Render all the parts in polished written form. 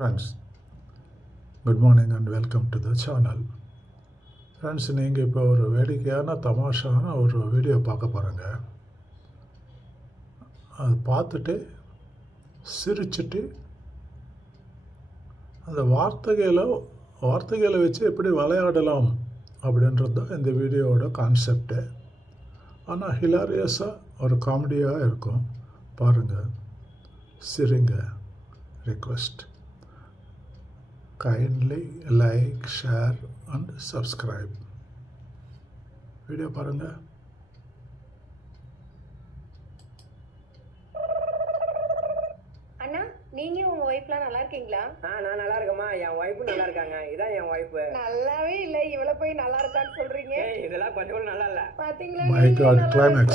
Friends, good morning and welcome to the channel. Friends, நீங்கள் இப்போ ஒரு வேடிக்கையான தமாஷான ஒரு வீடியோ பார்க்க போகிறேங்க. அது பார்த்துட்டு சிரிச்சுட்டு அந்த வார்த்தைகளை வச்சு எப்படி விளையாடலாம் அப்படின்றது தான் இந்த வீடியோவோட கான்செப்டு. ஆனால் ஹிலாரியஸாக ஒரு காமெடியாக இருக்கும். பாருங்கள், சிரிங்க. Request, kindly like, share and subscribe. Video பாருங்க. அண்ணா, நீங்க உங்க ஒய்ஃப்லாம் நல்லா இருக்கீங்களா? நான் நல்லா இருக்கேம்மா. என் ஒய்ஃபும் நல்லா இருக்காங்க. இதான் என் ஒய்ஃப். நல்லாவே இல்ல, இவள போய் நல்லா இருக்கான்னு சொல்றீங்க. இதெல்லாம் கொஞ்சம் கூட நல்லா இல்ல. பாத்தீங்களா? My God, climax.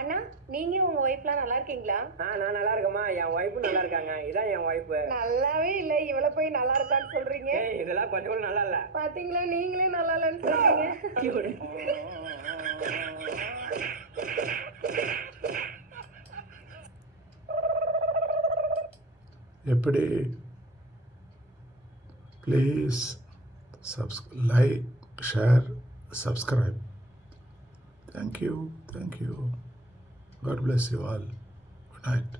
அண்ணா, நீங்க உங்க ஒய்ஃப்லாம் நல்லா இருக்கீங்களா? நான் நல்லா இருக்கேம்மா. என் ஒய்ஃபும் நல்லா இருக்காங்க. இதான் என் ஒய்ஃப். நல்லாவே இல்ல, இவள போய் நல்லா இருக்கான்னு சொல்றீங்க. இதெல்லாம் கொஞ்சம் கூட நல்லா இல்ல. பாத்தீங்களா, நீங்களே நல்லா இல்லன்னு சொல்றீங்க. எப்படி? Please like, share, subscribe. Thank you. God bless you all. Good night.